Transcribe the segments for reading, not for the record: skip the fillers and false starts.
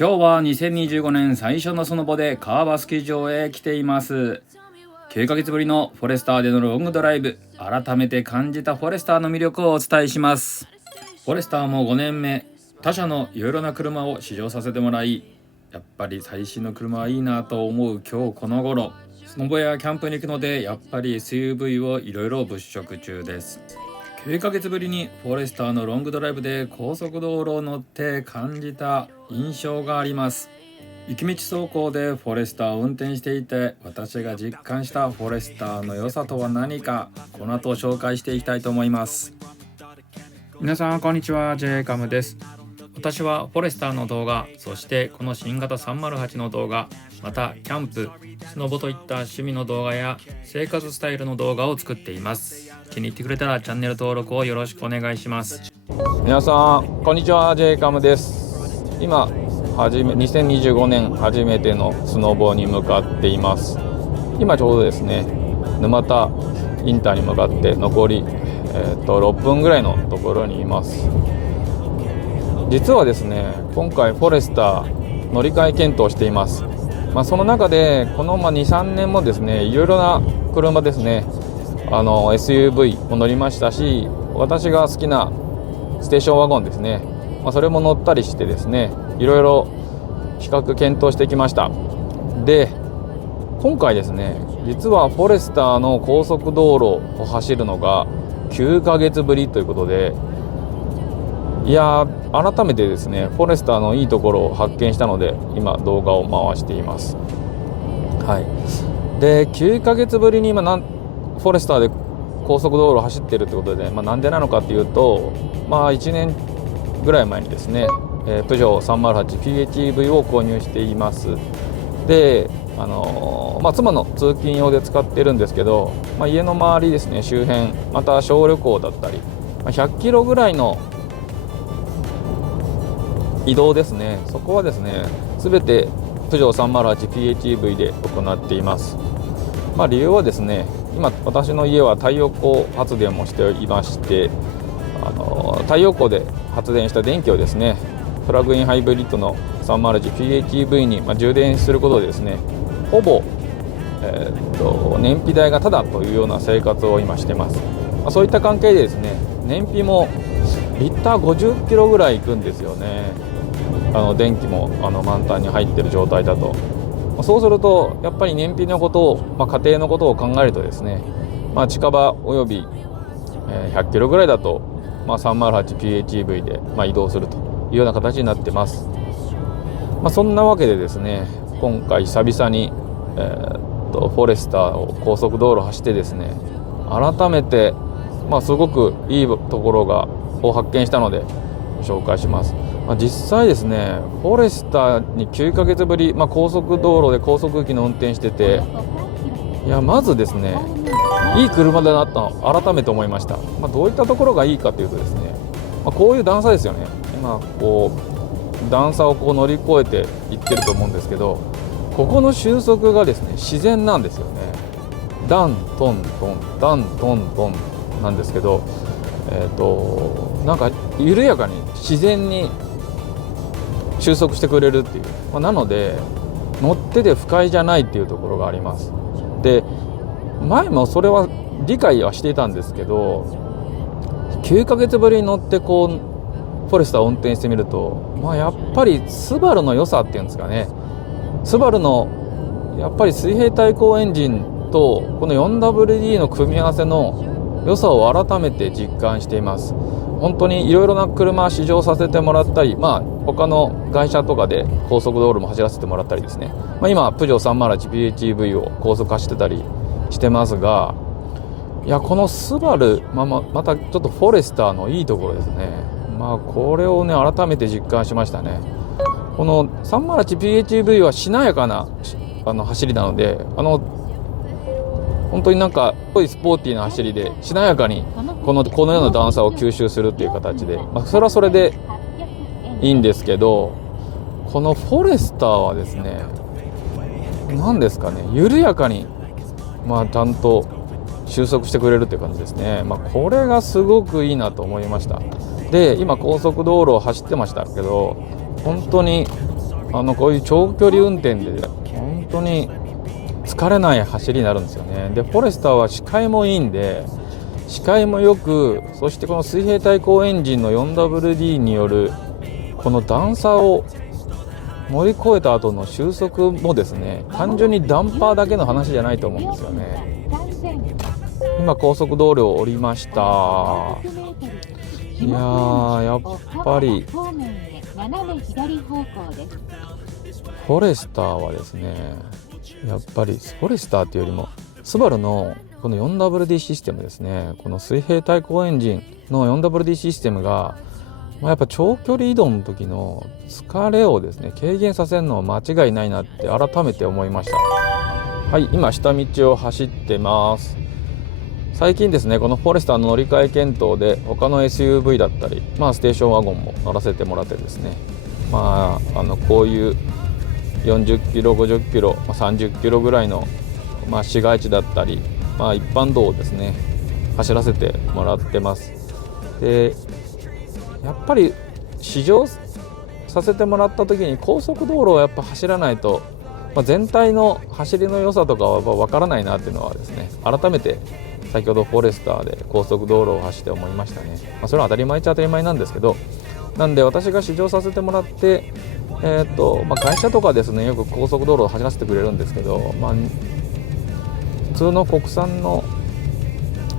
今日は2025年最初のスノボでカーバスキー場へ来ています。9ヶ月ぶりのフォレスターでのロングドライブ、改めて感じたフォレスターの魅力をお伝えします。フォレスターも5年目、他社のいろいろな車を試乗させてもらい、やっぱり最新の車はいいなと思う今日この頃、スノボやキャンプに行くのでやっぱり SUV をいろいろ物色中です。9ヶ月ぶりにフォレスターのロングドライブで高速道路を乗って感じた印象があります。雪道走行でフォレスターを運転していて、私が実感したフォレスターの良さとは何か、この後紹介していきたいと思います。皆さんこんにちは、J カムです。私はフォレスターの動画、そしてこの新型308の動画、またキャンプ、スノボといった趣味の動画や生活スタイルの動画を作っています。気に入ってくれたらチャンネル登録をよろしくお願いします。皆さんこんにちは、 J カムです。今2025年初めてのスノボに向かっています。今ちょうどですね、沼田インターに向かって残り、6分ぐらいのところにいます。実はですね、今回フォレスター乗り換え検討しています。その中でこの 2,3 年もですね、いろいろな車ですね、SUV も乗りましたし、私が好きなステーションワゴンですね、それも乗ったりしてですね、いろいろ比較検討してきました。で、今回ですね、実はフォレスターの高速道路を走るのが9ヶ月ぶりということで、いや改めてですね、フォレスターのいいところを発見したので、今動画を回しています。で、9ヶ月ぶりにフォレスターで高速道路を走っているということで、なんでなのかというと、1年ぐらい前にですね、プジョー 308PHEV を購入しています。で、妻の通勤用で使っているんですけど、家の周りですね、周辺、また小旅行だったり、100キロぐらいの移動ですね、そこはですね、全てプジョー 308PHEV で行っています。理由はですね、今私の家は太陽光発電もしていまして、太陽光で発電した電気をですね、プラグインハイブリッドの 301PHEV に充電することでですね、ほぼ、燃費代がタダというような生活を今しています。そういった関係でですね、燃費もリッター50キロぐらいいくんですよね。電気も満タンに入っている状態だと。そうするとやっぱり燃費のことを、家庭のことを考えるとですね、近場および100キロぐらいだと、308PHEV で移動するというような形になってます。そんなわけでですね、今回久々に、フォレスターを高速道路走ってですね、改めて、すごくいいところを発見したので紹介します。実際ですね、フォレスターに9ヶ月ぶり、高速道路で高速機の運転してて、まずですね、いい車だなと改めて思いました。どういったところがいいかというとですね、こういう段差ですよね。今段差を乗り越えていってると思うんですけど、ここの収束がですね、自然なんですよね。ダントントンダントントンなんですけど、なんか緩やかに自然に収束してくれるっていう、なので乗ってて不快じゃないっていうところがあります。で、前もそれは理解はしていたんですけど、9ヶ月ぶりに乗ってフォレスターを運転してみると、やっぱりスバルの良さっていうんですかね、スバルのやっぱり水平対向エンジンとこの 4WD の組み合わせの良さを改めて実感しています。本当にいろいろな車試乗させてもらったり、他の会社とかで高速道路も走らせてもらったりですね、今プジョー 308PHEV を高速走ってたりしてますが、このスバル、またちょっとフォレスターのいいところですね。これをね、改めて実感しましたね。この 308PHEV はしなやかな走りなので、本当になんかすごいスポーティーな走りで、しなやかにこのような段差を吸収するっていう形で、それはそれでいいんですけど、このフォレスターはですね、何ですかね、緩やかにちゃんと収束してくれるっていう感じですね。これがすごくいいなと思いました。で、今高速道路を走ってましたけど、本当にこういう長距離運転で本当に疲れない走りになるんですよね。でフォレスターは視界もいいんで、視界もよく、そしてこの水平対向エンジンの 4WD によるこの段差を乗り越えた後の収束もですね、単純にダンパーだけの話じゃないと思うんですよね。今高速道路を降りました。いやー、やっぱりフォレスターはですね、やっぱりフォレスターっていうよりもスバルのこの 4WD システムですね、この水平対向エンジンの 4WD システムが、やっぱ長距離移動の時の疲れをですね軽減させるのは間違いないなって改めて思いました。はい、今下道を走ってます。最近ですね、このフォレスターの乗り換え検討で他の SUV だったり、ステーションワゴンも乗らせてもらってですね、こういう40キロ50キロ、30キロぐらいの、市街地だったり、一般道をですね走らせてもらってます。でやっぱり試乗させてもらった時に高速道路をやっぱ走らないと、全体の走りの良さとかは分からないなっていうのはですね、改めて先ほどフォレスターで高速道路を走って思いましたね。それは当たり前っちゃ当たり前なんですけど、なんで私が試乗させてもらって、会社とかですねよく高速道路を走らせてくれるんですけど、普通の国産の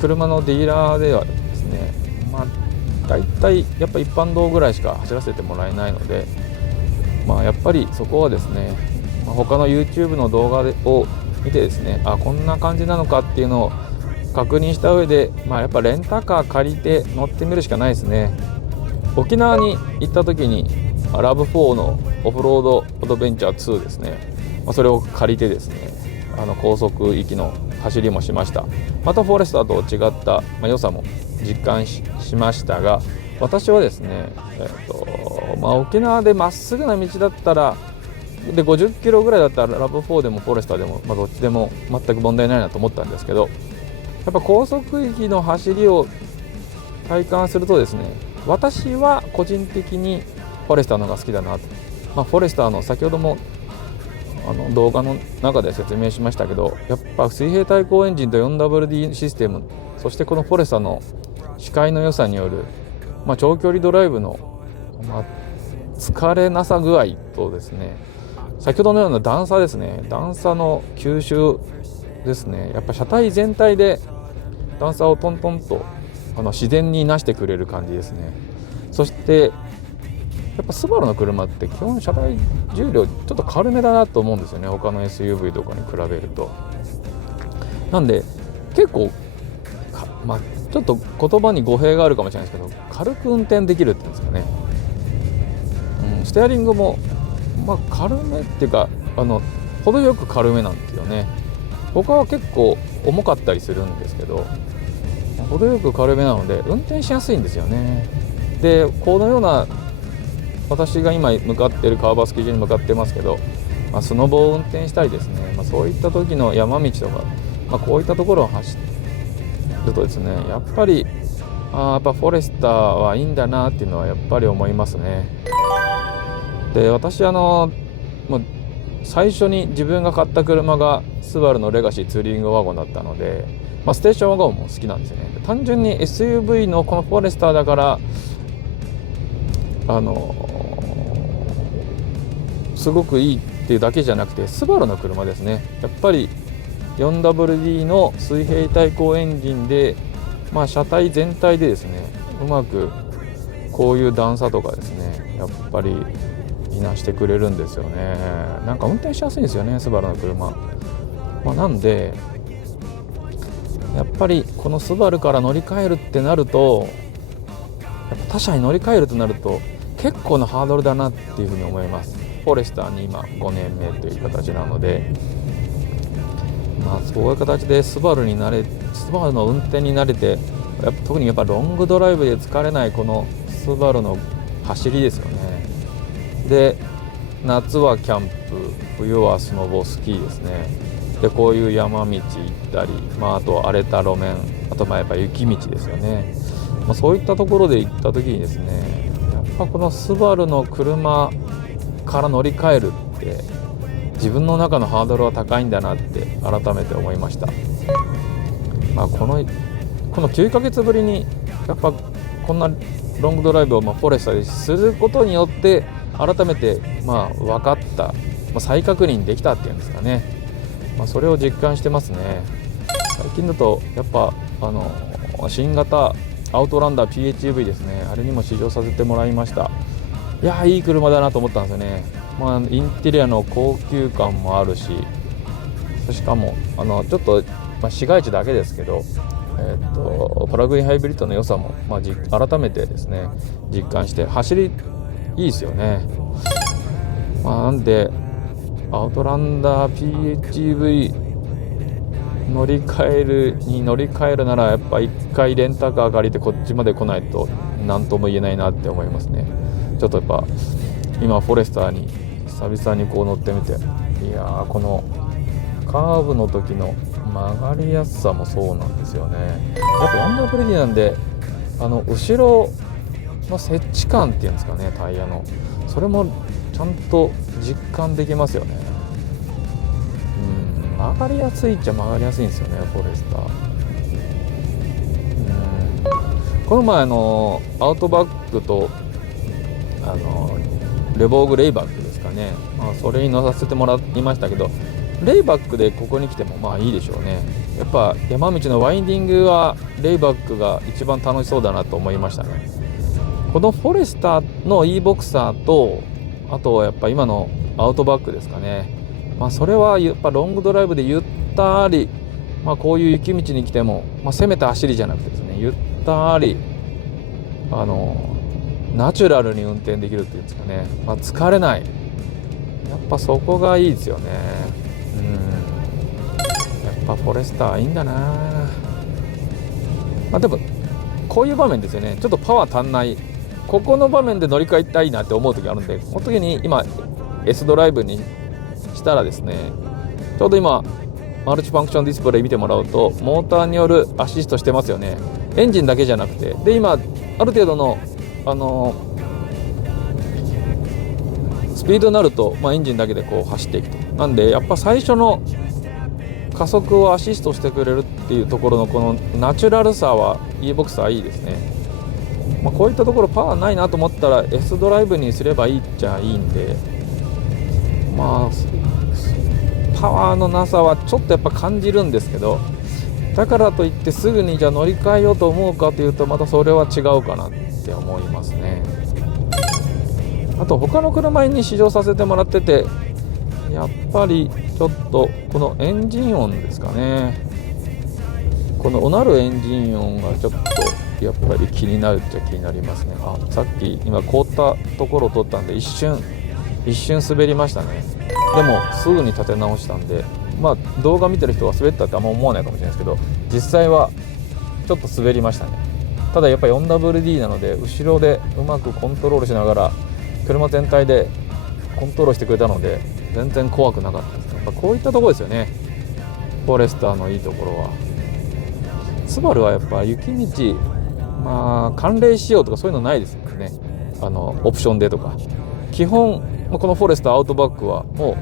車のディーラーではですね、だいたいやっぱ一般道ぐらいしか走らせてもらえないので、やっぱりそこはですね、他の YouTube の動画を見てですね、こんな感じなのかっていうのを確認した上で、やっぱレンタカー借りて乗ってみるしかないですね。沖縄に行った時にラブ4のオフロードアドベンチャー2ですね、それを借りてですね、高速域の走りもしました。またフォレスターと違った、良さも実感 しましたが、私はですね、沖縄でまっすぐな道だったらで50キロぐらいだったらラブ4でもフォレスターでも、どっちでも全く問題ないなと思ったんですけど、やっぱ高速域の走りを体感するとですね、私は個人的にフォレスターの方が好きだなと。フォレスターの先ほども動画の中で説明しましたけど、やっぱ水平対向エンジンと 4WD システム、そしてこのフォレスターの視界の良さによる、長距離ドライブの、疲れなさ具合とですね、先ほどのような段差ですね、段差の吸収ですね、やっぱ車体全体で段差をトントンと自然になしてくれる感じですね。そしてやっぱスバルの車って基本車体重量ちょっと軽めだなと思うんですよね、他の SUV とかに比べると。なんで結構ちょっと言葉に語弊があるかもしれないですけど、軽く運転できるっていうんですかね、ステアリングも軽めっていうか程よく軽めなんですよね。他は結構重かったりするんですけど、程よく軽めなので運転しやすいんですよね。でこのような私が今向かっている川場スキー場に向かってますけど、スノボを運転したりですね、そういった時の山道とか、こういったところを走るとですね、やっぱりフォレスターはいいんだなっていうのはやっぱり思いますね。で私最初に自分が買った車がスバルのレガシーツーリングワゴンだったので、ステーションワゴンも好きなんですよね。単純に SUV のこのフォレスターだからすごくいいっていうだけじゃなくて、スバルの車ですね、やっぱり 4WD の水平対向エンジンで、車体全体でですねうまくこういう段差とかですねやっぱりいなしてくれるんですよね。なんか運転しやすいんですよね、スバルの車。なんでやっぱりこのスバルから乗り換えるってなると、やっぱ他社に乗り換えるとなると結構なハードルだなっていうふうに思います。フォレスターに今5年目という形なので、そういう形でスバルの運転に慣れて、特にやっぱロングドライブで疲れないこのスバルの走りですよね。で夏はキャンプ、冬はスノボスキーですね。でこういう山道行ったり、あと荒れた路面、あとやっぱ雪道ですよね。そういったところで行った時にですね、やっぱこのスバルの車から乗り換えるって自分の中のハードルは高いんだなって改めて思いました。この9ヶ月ぶりにやっぱこんなロングドライブをフォレスタですることによって改めて分かった、再確認できたっていうんですかね、それを実感してますね。最近だとやっぱ新型アウトランダー PHEV ですね、あれにも試乗させてもらいました。いい車だなと思ったんですよね。インテリアの高級感もあるし、しかもちょっと、市街地だけですけど、プラグインハイブリッドの良さも、改めてですね実感して走りいいですよね。なんでアウトランダー PHEV 乗り換えるならやっぱ一回レンタカー借りてこっちまで来ないと何とも言えないなって思いますね。ちょっとやっぱ今フォレスターに久々に乗ってみて、このカーブの時の曲がりやすさもそうなんですよね。やっぱ4WDなんで後ろの接地感っていうんですかね、タイヤのそれもちゃんと実感できますよね。曲がりやすいっちゃ曲がりやすいんですよね、フォレスター。この前アウトバックとレボーグレイバックですかね、それに乗させてもらいましたけど、レイバックでここに来てもいいでしょうね。やっぱ山道のワインディングはレイバックが一番楽しそうだなと思いましたね。このフォレスターの e ボクサーとあとやっぱ今のアウトバックですかね、それはやっぱロングドライブでゆったり、こういう雪道に来ても、攻めた走りじゃなくてですね、ゆったりナチュラルに運転できるっていうんですかね、疲れない、やっぱそこがいいですよね。やっぱフォレスターいいんだな。でもこういう場面ですよね、ちょっとパワー足んない、ここの場面で乗り換えたいなって思う時あるんで、この時に今 S ドライブにしたらですね、ちょうど今マルチファンクションディスプレイ見てもらうとモーターによるアシストしてますよね。エンジンだけじゃなくて、で今ある程度のスピードになると、エンジンだけで走っていくと。なんでやっぱ最初の加速をアシストしてくれるっていうところのこのナチュラルさは e ボクサーいいですね。こういったところパワーないなと思ったら S ドライブにすればいいっちゃいいんで、パワーのなさはちょっとやっぱ感じるんですけど、だからといってすぐにじゃあ乗り換えようと思うかというとまたそれは違うかなって思いますね。あと他の車に試乗させてもらってて、やっぱりちょっとこのエンジン音ですかね、このおなるエンジン音がちょっとやっぱり気になるっちゃ気になりますね。さっき今凍ったところを通ったんで一瞬滑りましたね。でもすぐに立て直したんで、動画見てる人は滑ったってあんま思わないかもしれないですけど、実際はちょっと滑りましたね。ただやっぱり 4WD なので後ろでうまくコントロールしながら車全体でコントロールしてくれたので全然怖くなかったです。やっぱこういったところですよね、フォレスターのいいところは。スバルはやっぱ雪道寒冷仕様とかそういうのないですもんね。オプションでとか基本このフォレスターアウトバックはも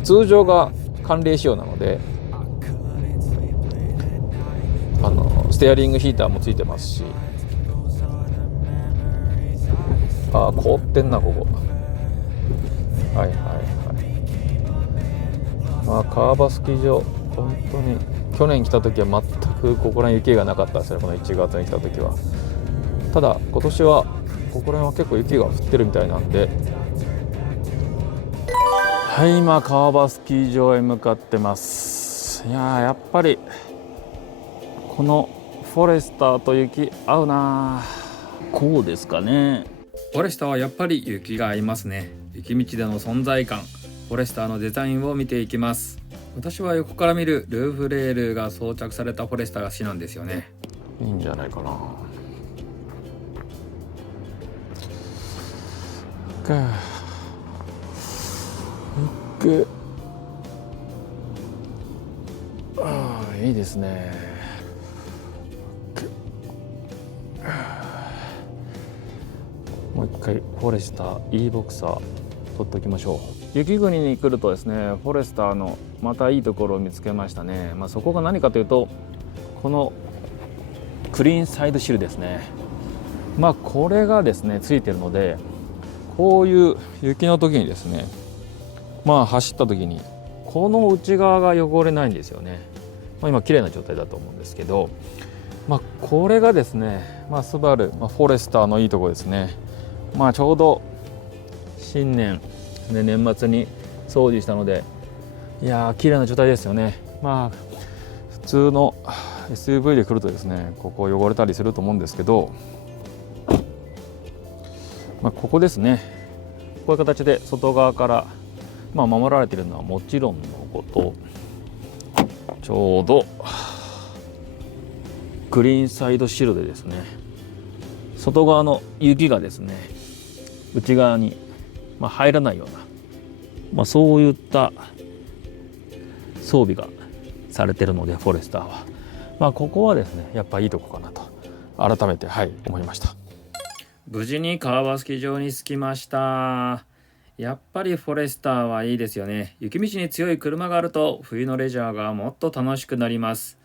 う通常が寒冷仕様なので、ステアリングヒーターもついてますし、凍ってんなここ。カーバスキー場、本当に去年来た時は全くここら辺雪がなかったですね、この1月に来た時は。ただ今年はここら辺は結構雪が降ってるみたいなんで、今カーバスキー場へ向かってます。やっぱりこのフォレスターと雪合うな。こうですかね。フォレスターはやっぱり雪が合いますね。雪道での存在感、フォレスターのデザインを見ていきます。私は横から見るルーフレールが装着されたフォレスターが好きなんですよね。いいんじゃないかな。いいですね。もう一回フォレスター e ボクサー撮っておきましょう。雪国に来るとですね、フォレスターのまたいいところを見つけましたね。そこが何かというと、このクリーンサイドシールですね。これがですねついてるので、こういう雪の時にですね、走った時にこの内側が汚れないんですよね。今綺麗な状態だと思うんですけど、これがですね、スバル、フォレスターのいいところですね。ちょうど新年で年末に掃除したので、いやー綺麗な状態ですよね。普通の SUV で来るとですね、ここ汚れたりすると思うんですけど、ここですね、こういう形で外側から守られているのはもちろんのこと、ちょうどグリーンサイドシールでですね、外側の雪がですね内側に入らないような、そういった装備がされているので、フォレスターは、ここはですねやっぱいいとこかなと改めて思いました。無事に川場スキー場に着きました。やっぱりフォレスターはいいですよね。雪道に強い車があると冬のレジャーがもっと楽しくなります。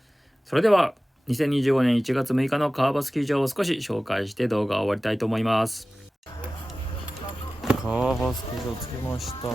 それでは2025年1月6日の川場スキー場を少し紹介して動画を終わりたいと思います。川場スキー場着きました。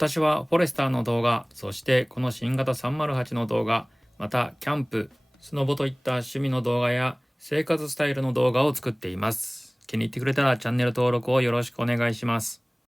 私はフォレスターの動画、そしてこの新型308の動画、またキャンプ、スノボといった趣味の動画や生活スタイルの動画を作っています。気に入ってくれたらチャンネル登録をよろしくお願いします。